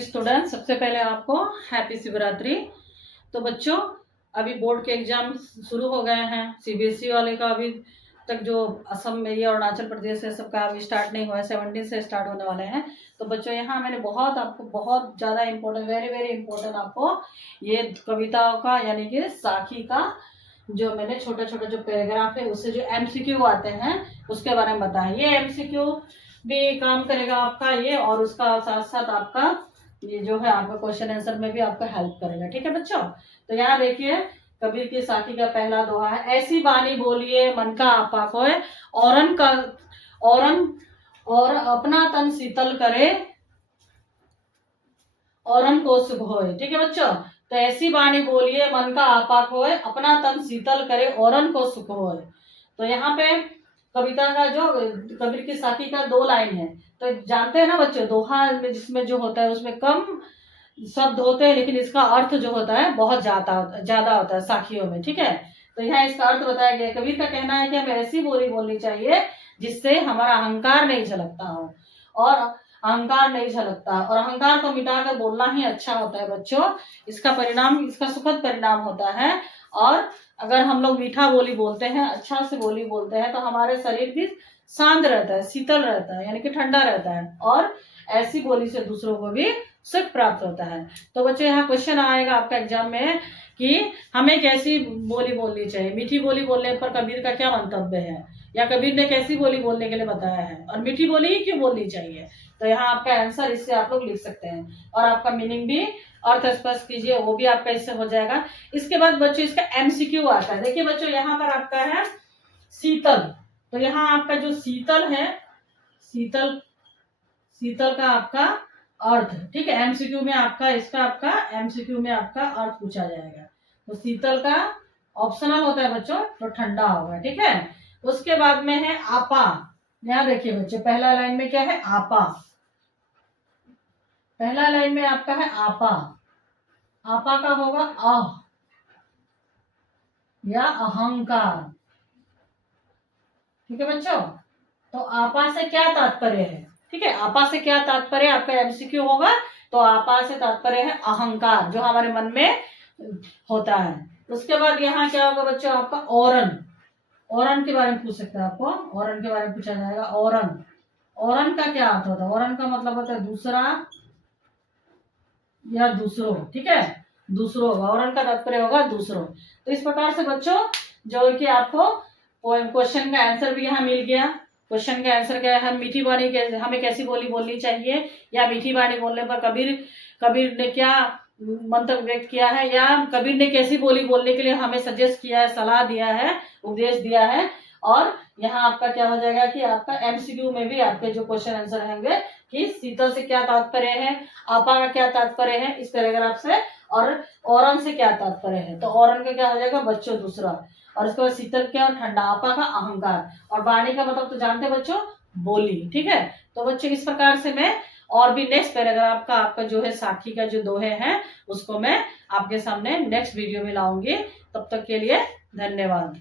Morning student, सबसे पहले आपको हैप्पी शिवरात्रि। तो बच्चों, अभी बोर्ड के एग्जाम शुरू हो गए हैं। सीबीएसई वाले का अभी तक जो असम में या अरुणाचल प्रदेश है सबका अभी स्टार्ट नहीं हुआ है, 17 से स्टार्ट होने वाले हैं। तो बच्चों, यहाँ मैंने आपको बहुत ज़्यादा इम्पोर्टेंट, वेरी वेरी इंपॉर्टेंट आपको ये कविताओं का यानी कि साखी का जो मैंने छोटा छोटा जो पैराग्राफ है उससे जो एमसीक्यू आते हैं उसके बारे में बताया। ये एमसीक्यू भी काम करेगा आपका ये, और उसका साथ साथ आपका ये जो है आपका क्वेश्चन आंसर में भी आपका हेल्प करेगा। ठीक है बच्चों, तो यहाँ देखिए कबीर की साखी का पहला दोहा है, ऐसी बानी बोलिए मन का आपा खोए, औरन का औरन और अपना तन शीतल करे, औरन को सुख होए। ठीक है बच्चों, तो ऐसी बानी बोलिए मन का आपा खोए, अपना तन शीतल करे, औरन को सुख होए। तो यहाँ पे कविता का जो कबीर की साखी का 2 लाइन है। तो जानते हैं ना बच्चों, दोहा में जिसमें जो होता है उसमें कम शब्द होते हैं, लेकिन इसका अर्थ जो होता है बहुत ज्यादा होता है साखियों में। ठीक है, तो यहाँ इसका अर्थ बताया गया। कबीर का कहना है कि हमें ऐसी बोली बोलनी चाहिए जिससे हमारा अहंकार नहीं झलकता हो, और अहंकार नहीं झलकता, और अहंकार को मिटाकर बोलना ही अच्छा होता है बच्चों। इसका परिणाम, इसका सुखद परिणाम होता है। और अगर हम लोग मीठा बोली बोलते हैं, अच्छा से बोली बोलते हैं, तो हमारे शरीर भी शांत रहता है, शीतल रहता है, यानी कि ठंडा रहता है, और ऐसी बोली से दूसरों को भी सुख प्राप्त होता है। तो बच्चों, यहाँ क्वेश्चन आएगा आपका एग्जाम में कि हमें कैसी बोली बोलनी चाहिए। मीठी बोली बोलने पर कबीर का क्या मंतव्य है, या कबीर ने कैसी बोली बोलने के लिए बताया है, और मीठी बोली ही क्यों बोलनी चाहिए। तो यहाँ आपका आंसर इससे आप लोग लिख सकते हैं, और आपका मीनिंग भी अर्थ स्पष्ट कीजिए, वो भी आपका इससे हो जाएगा। इसके बाद बच्चों इसका एमसीक्यू आता है। देखिए बच्चों, यहाँ पर आपका है शीतल। तो यहाँ आपका जो शीतल है, शीतल का आपका अर्थ, ठीक है, एमसीक्यू में आपका इसका आपका एमसीक्यू में आपका अर्थ पूछा जाएगा। तो शीतल का ऑप्शनल होता है बच्चों, तो ठंडा होगा। ठीक है, उसके बाद में है आपा। यहाँ देखिए बच्चों, पहला लाइन में क्या है, आपा। पहला लाइन में आपका है आपा। आपा का होगा अह या अहंकार। ठीक है बच्चों, तो आपा से क्या तात्पर्य है। ठीक है, आपा से क्या तात्पर्य आपका एमसीक्यू होगा। तो आपा से तात्पर्य है अहंकार, जो हमारे मन में होता है। उसके बाद यहाँ क्या होगा बच्चों, आपका औरन। औरन के बारे में पूछ सकते हैं आपको, औरन के बारे में पूछा जाएगा। औरन, औरन का क्या अर्थ होता है। औरन का मतलब होता है दूसरा या दूसरों। ठीक है, दूसरों होगा, औरन का तात्पर्य होगा दूसरों। तो इस प्रकार से बच्चों जो कि आपको क्वेश्चन का आंसर भी यहाँ मिल गया। क्वेश्चन का आंसर क्या है, हम मीठी वाणी हमें कैसी बोली बोलनी चाहिए, या मीठी वाणी बोलने पर कबीर ने क्या मंतव्य व्यक्त किया है, या कबीर ने कैसी बोली बोलने के लिए हमें सजेस्ट किया है, सलाह दिया है, उपदेश दिया है। और यहाँ आपका क्या हो जाएगा कि आपका एमसीक्यू में भी आपके जो क्वेश्चन आंसर होंगे कि शीतल से क्या तात्पर्य है, आपा का क्या तात्पर्य है इस पैराग्राफ से, और औरन से क्या तात्पर्य है। तो औरन का क्या हो जाएगा बच्चों दूसरा, और उसके बाद शीतल क्या, ठंडा, आपा का अहंकार, और वाणी का मतलब तो जानते हैं बच्चों बोली। ठीक है, तो बच्चों इस प्रकार से मैं और भी नेक्स्ट पैराग्राफ का आपका जो है साखी का जो दोहे हैं उसको मैं आपके सामने नेक्स्ट वीडियो में लाऊंगी। तब तक के लिए धन्यवाद।